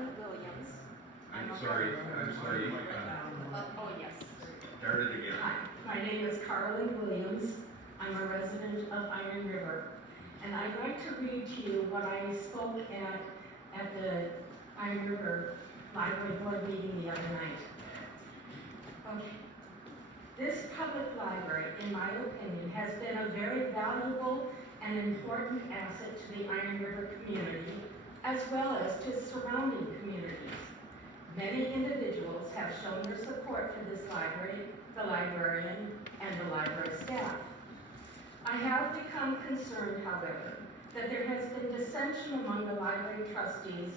Carolyn Williams. I'm sorry, Oh, yes. start it again. Hi, my name is Carolyn Williams. I'm a resident of Iron River. And I'd like to read to you what I spoke at the Iron River Library Board meeting the other night. Okay. This public library, in my opinion, has been a very valuable and important asset to the Iron River community, as well as to surrounding communities. Many individuals have shown their support for this library, the librarian, and the library staff. I have become concerned, however, that there has been dissension among the library trustees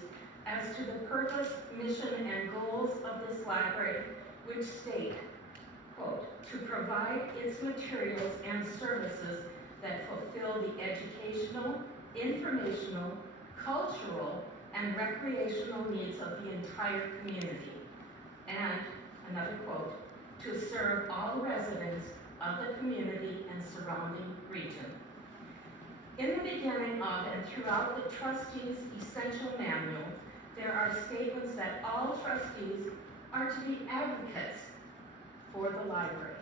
as to the purpose, mission, and goals of this library, which state, quote, to provide its materials and services that fulfill the educational, informational, cultural, and recreational needs of the entire community. And, another quote, to serve all residents of the community and surrounding region. In the beginning of and throughout the trustees' essential manual, there are statements that all trustees are to be advocates for the library.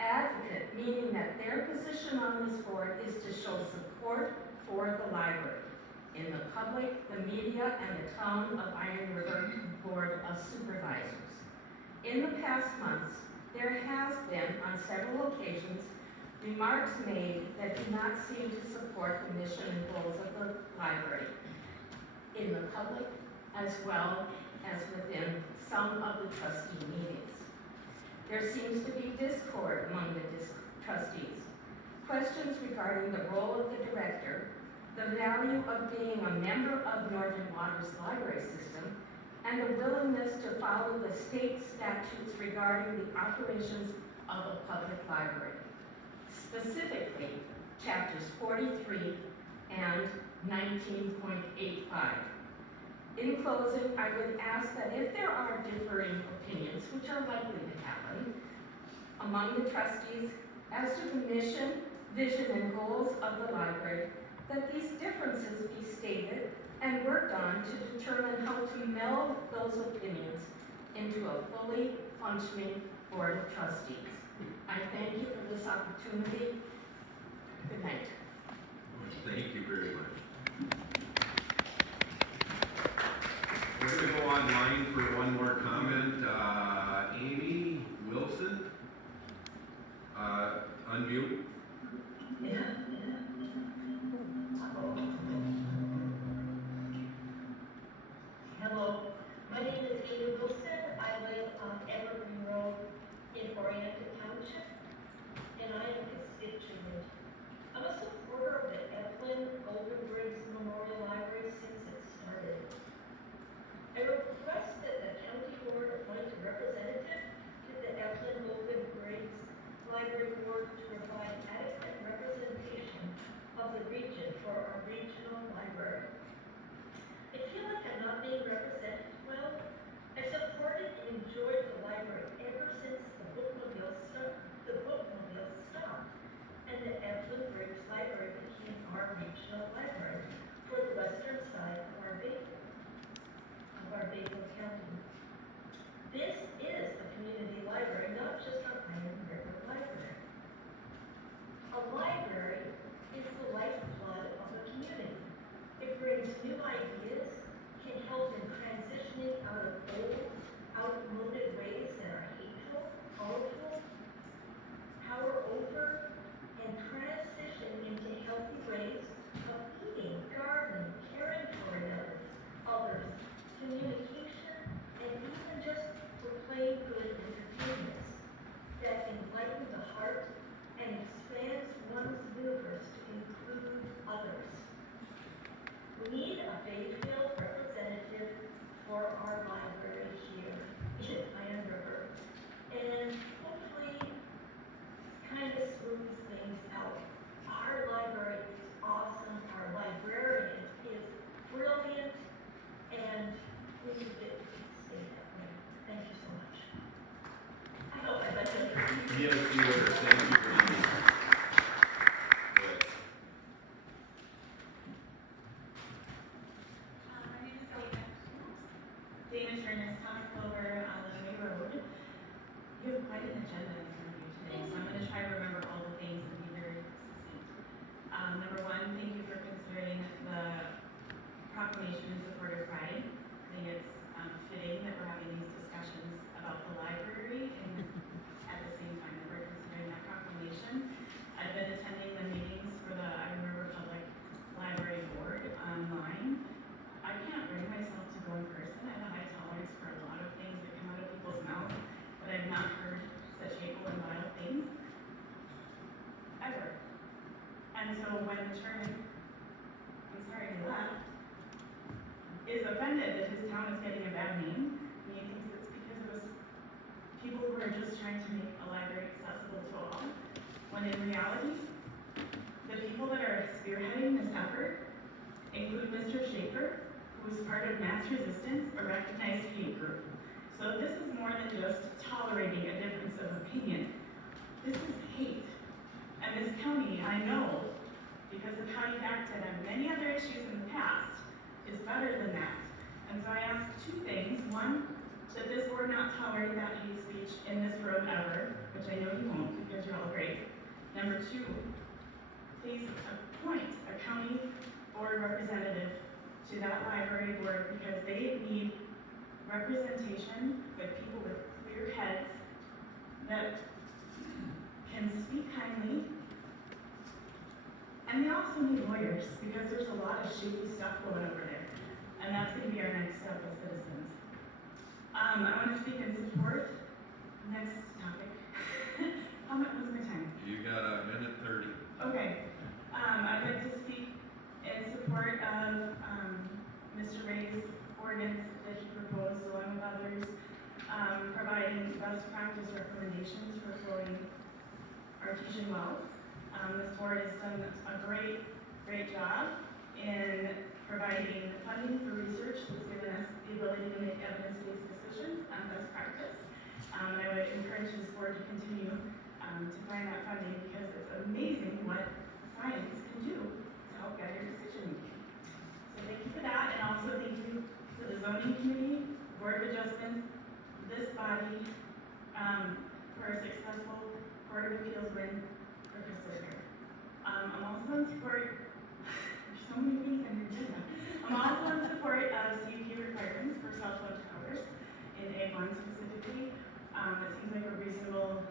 Advocate meaning that their position on this board is to show support for the library in the public, the media, and the town of Iron River Board of Supervisors. In the past months, there has been, on several occasions, remarks made that do not seem to support the mission and goals of the library in the public as well as within some of the trustee meetings. There seems to be discord among the trustees. Questions regarding the role of the director, the value of being a member of Northern Waters library system, and the willingness to follow the state statutes regarding the operations of a public library. Specifically, chapters 43 and 19.85. In closing, I would ask that if there are differing opinions, which are likely to happen, among the trustees as to the mission, vision, and goals of the library, that these differences be stated and worked on to determine how to meld those opinions into a fully functioning board of trustees. I thank you for this opportunity. Good night. Thank you very much. We're going to go online for one more comment. Amy Wilson, unmute. Hello, my name is Amy Wilson. I live on Evergreen Road in Oriented Township, and I am a constituent. I'm a supporter of the Evelyn Golden Briggs Memorial Library since it started. I request that the county so when the chairman, I'm sorry, he left, is offended that his town is getting a bad name, and he thinks it's because it was people who are just trying to make a library accessible to all, when in reality, the people that are spearheading this effort include Mr. Schaefer, who is part of Mass Resistance, a recognized hate group. So this is more than just tolerating a difference of opinion. This is hate. And this county, I know, because of how you've acted on many other issues in the past, is better than that. And so I ask two things. One, that this board not tolerate that hate speech in this room ever, which I know you won't because you're all great. Number two, please appoint a county board representative to that library board because they need representation with people with clear heads that can speak kindly. And they also need lawyers because there's a lot of shaky stuff going over there. And that's going to be our next step as citizens. I want to speak in support. Next topic. How much was my time? You got a minute 30. Okay. I'd like to speak in support of Mr. Ray's ordinance that he proposed along with others, providing best practice recommendations for flowing artesian wells. This board has done a great job in providing funding for research that's given us the ability to make evidence-based decisions on best practice. And I would encourage this board to continue to find that funding because it's amazing what science can do to help guide your decision making. So thank you for that, and also thank you to the zoning committee, board of adjustments, this body, for a successful Board of Appeals win for Crystal here. I'm also in support, there's so many things on your agenda. I'm also in support of CUP requirements for cell phone towers in A1 specifically. It seems like a reasonable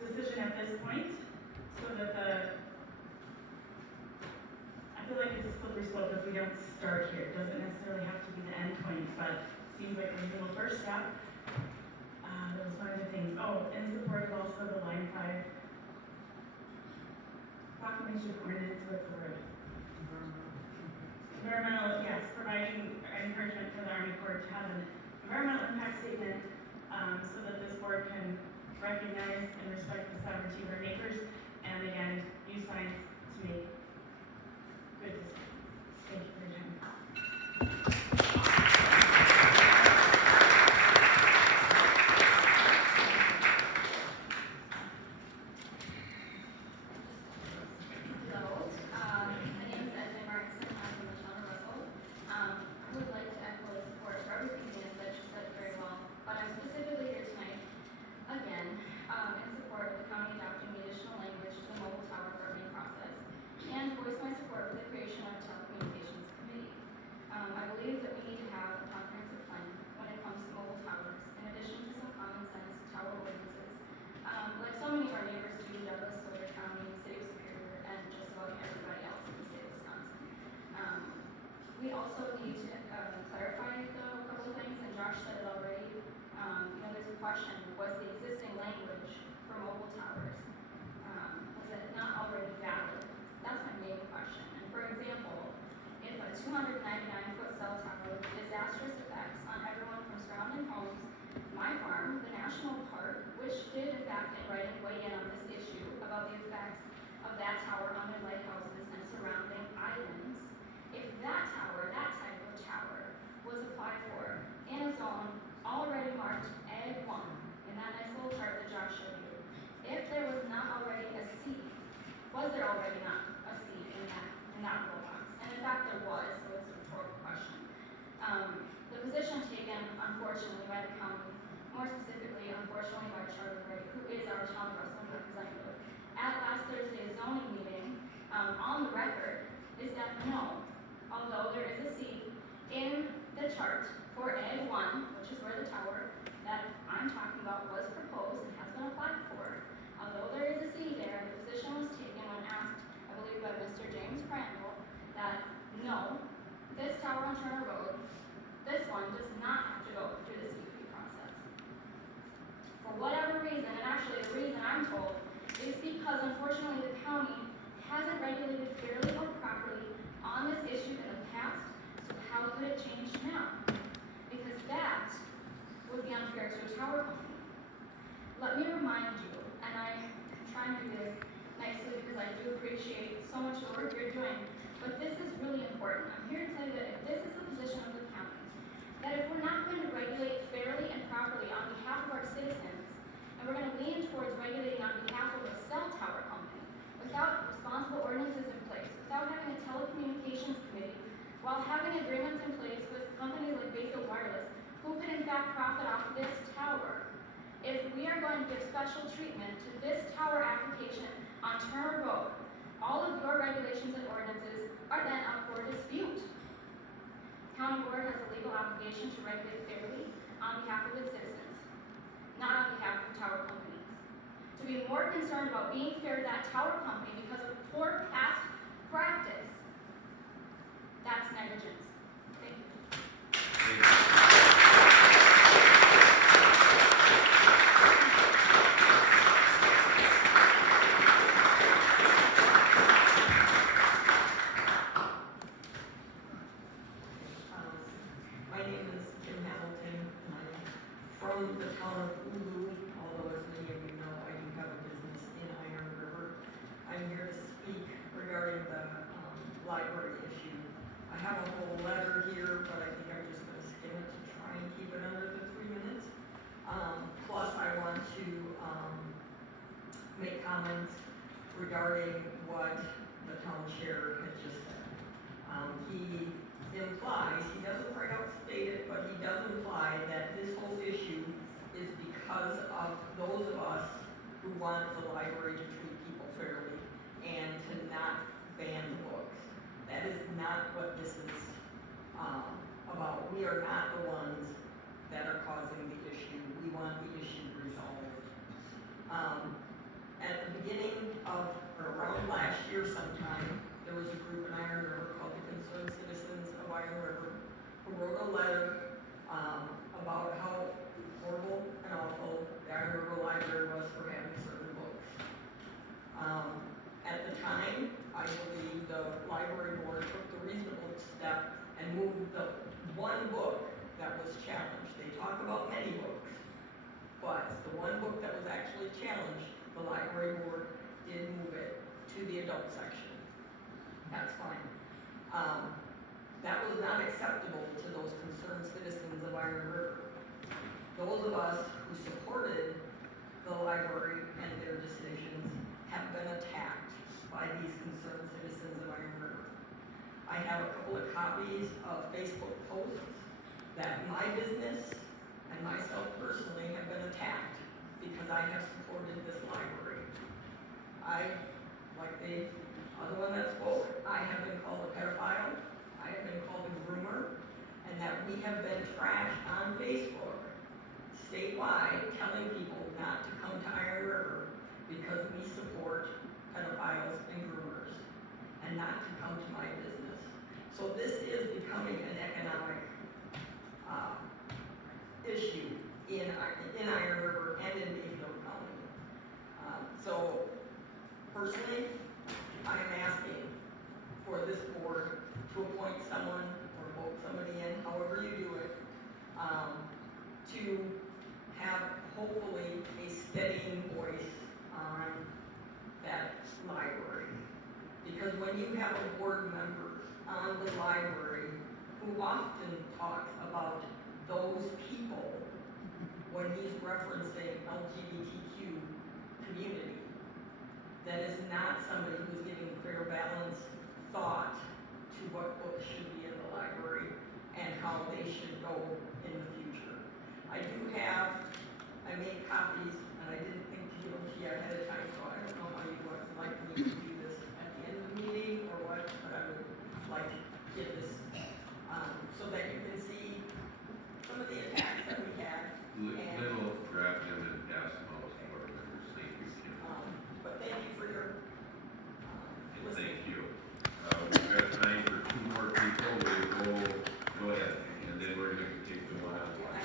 decision at this point, so that I feel like it's a slippery slope if we don't start here. It doesn't necessarily have to be the end point, but it seems like a reasonable first step. That was one of the things. Oh, in support of also the line 5 proclamation ordinance, what's the word? Environmental, yes, providing encouragement for the Army Corps to have an environmental impact statement so that this board can recognize and respect the sovereignty of our neighbors and again, use science to make good decisions. Thank you for your time. We also need to clarify though a couple of things, and Josh said it already. There's a question, was the existing language for mobile towers, was it not already valid? That's my main question. And for example, if a 299-foot cell tower with disastrous effects on everyone from surrounding homes, my farm, the national park, which did in fact weigh in on this issue about the effects of that tower on their lighthouses and surrounding islands, if that tower, that type of tower, was applied for in a zone already marked Ag 1, in that nice little chart that Josh showed you, if there was not already a C, was there already not a C in that little box? And in fact there was, so it's a rhetorical question. The position taken, unfortunately, by the county, more specifically, unfortunately, by Charlie Gray, who is our town Russell representative, at last Thursday's zoning meeting, on the record, is that no, although there is a C in the chart for Ag 1, which is where the tower that I'm talking about was proposed and has been applied for, although there is a C there, the position was taken when asked, I believe by Mr. James Crandall, that no, this tower on Turner Road, this one does not have to go through the CUP process. For whatever reason, and actually the reason I'm told is because unfortunately the county while having agreements in place with companies like Bayfield Wireless, who could in fact profit off this tower. If we are going to give special treatment to this tower application on Turner Road, all of your regulations and ordinances are then up for dispute. County Board has a legal obligation to regulate fairly on behalf of its citizens, not on behalf of tower companies. To be more concerned about being fair to that tower company because of poor past practice, that's negligence. Thank you. Thank you. My name is Kim Hamilton, and I'm from the town of Ulu, although as many of you know, I do have a business in Iron River. I'm here to speak regarding the library issue. I have a whole letter here, but I think I'm just gonna skim it to try and keep it under the 3 minutes. Plus I want to make comments regarding what the town chair had just said. He implies, he doesn't right out state it, but he does imply that this whole issue is because of those of us who want the library to treat people fairly and to not ban books. That is not what this is about. We are not the ones that are causing the issue. We want the issue resolved. At the beginning of, or around last year sometime, there was a group in Iron River called the Concerned Citizens of Iron River who wrote a letter about how horrible and awful the Iron River Library was for having certain books. At the time, I believe the library board took the reasonable step and moved the one book that was challenged. They talk about many books, but the one book that was actually challenged, the library board did move it to the adult section. That's fine. That was not acceptable to those concerned citizens of Iron River. Those of us who supported the library and their decisions have been attacked by these concerned citizens of Iron River. I have a couple of copies of Facebook posts that my business and myself personally have been attacked because I have supported this library. Like the other one that spoke, I have been called a pedophile, I have been called a groomer, and that we have been trashed on Facebook statewide telling people not to come to Iron River because we support pedophiles and groomers and not to come to my business. So this is becoming an economic issue in Iron River and in Bayfield County. So personally, I am asking for this board to appoint someone or vote somebody in, however you do it, to have hopefully a steadying voice on that library. Because when you have a board member on the library who often talks about those people when he's referencing LGBTQ community, that is not somebody who's giving fair balanced thought to what books should be in the library and how they should go in the future. I made copies, and I didn't think to give them to you ahead of time, so I don't know how you would like me to do this at the end of the meeting or what, but I would like to give this, so that you can see some of the attacks that we had. Then we'll draft them and pass them out to board members. Thank you, Kim. But thank you for your, And listening. thank you. We've got time for 2 more people. We'll go ahead, and then we're going to take the one-on-one.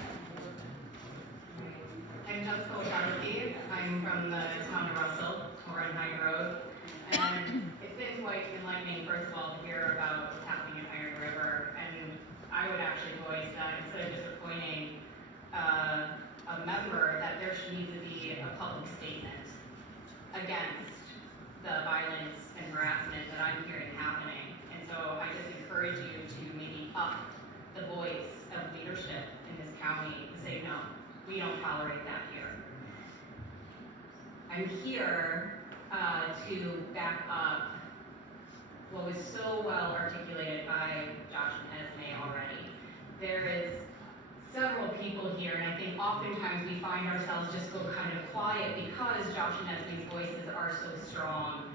I'm Jessica Wachowski. I'm from the town of Russell, or on High Road. And it's been quite enlightening, first of all, to hear about what's happening in Iron River. And I would actually voice that instead of just appointing a member, that there should need to be a public statement against the violence and harassment that I'm hearing happening. And so I just encourage you to maybe up the voice of leadership in this county to say, no, we don't tolerate that here. I'm here to back up what was so well articulated by Josh and Esme already. There is several people here, and I think oftentimes we find ourselves just go kind of quiet because Josh and Esme's voices are so strong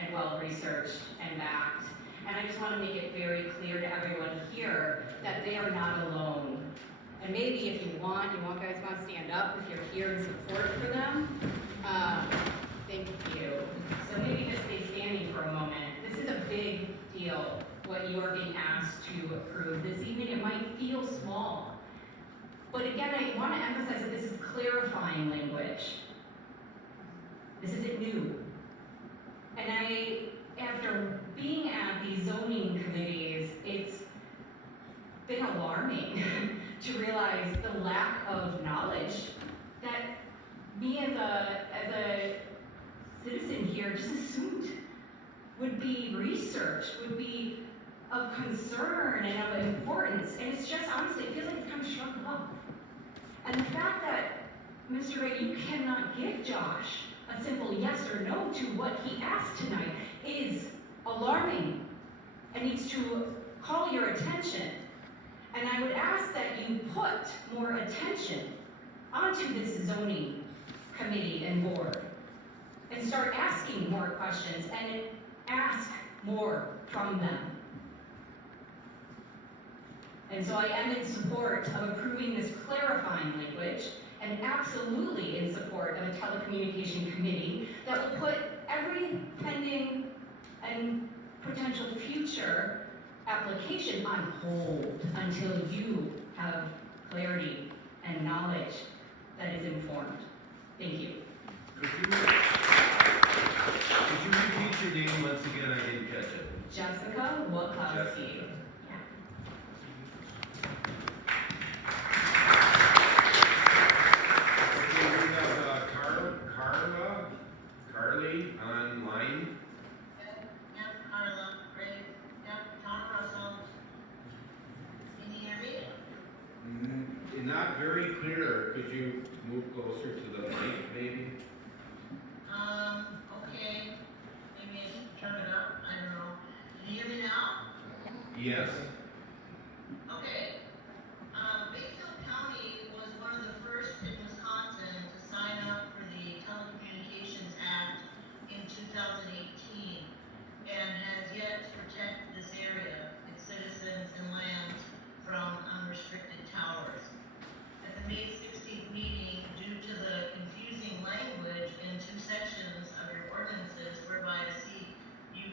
and well researched and backed. And I just want to make it very clear to everyone here that they are not alone. And maybe if you guys want to stand up if you're here in support for them. Thank you. So maybe just stay standing for a moment. This is a big deal, what you are being asked to approve this evening. It might feel small. But again, I want to emphasize that this is clarifying language. This isn't new. And after being at these zoning committees, it's been alarming to realize the lack of knowledge that me as a citizen here just assumed would be researched, would be of concern and of importance. And it's just, honestly, it feels like it's kind of shrugged off. And the fact that, Mr. Ray, you cannot give Josh a simple yes or no to what he asked tonight is alarming and needs to call your attention. And I would ask that you put more attention onto this zoning committee and board and start asking more questions and ask more from them. And so I am in support of approving this clarifying language and absolutely in support of a telecommunication committee that will put every pending and potential future application on hold until you have clarity and knowledge that is informed. Thank you. Could you repeat your name once again? I didn't catch it. Jessica Wachowski. Okay, we have Carly online. Yep, Carla, great. Yep, Tom Russell. Can you hear me? Not very clear. Could you move closer to the mic, maybe? Okay. Maybe I should turn it up. I don't know. Can you hear me now? Yes.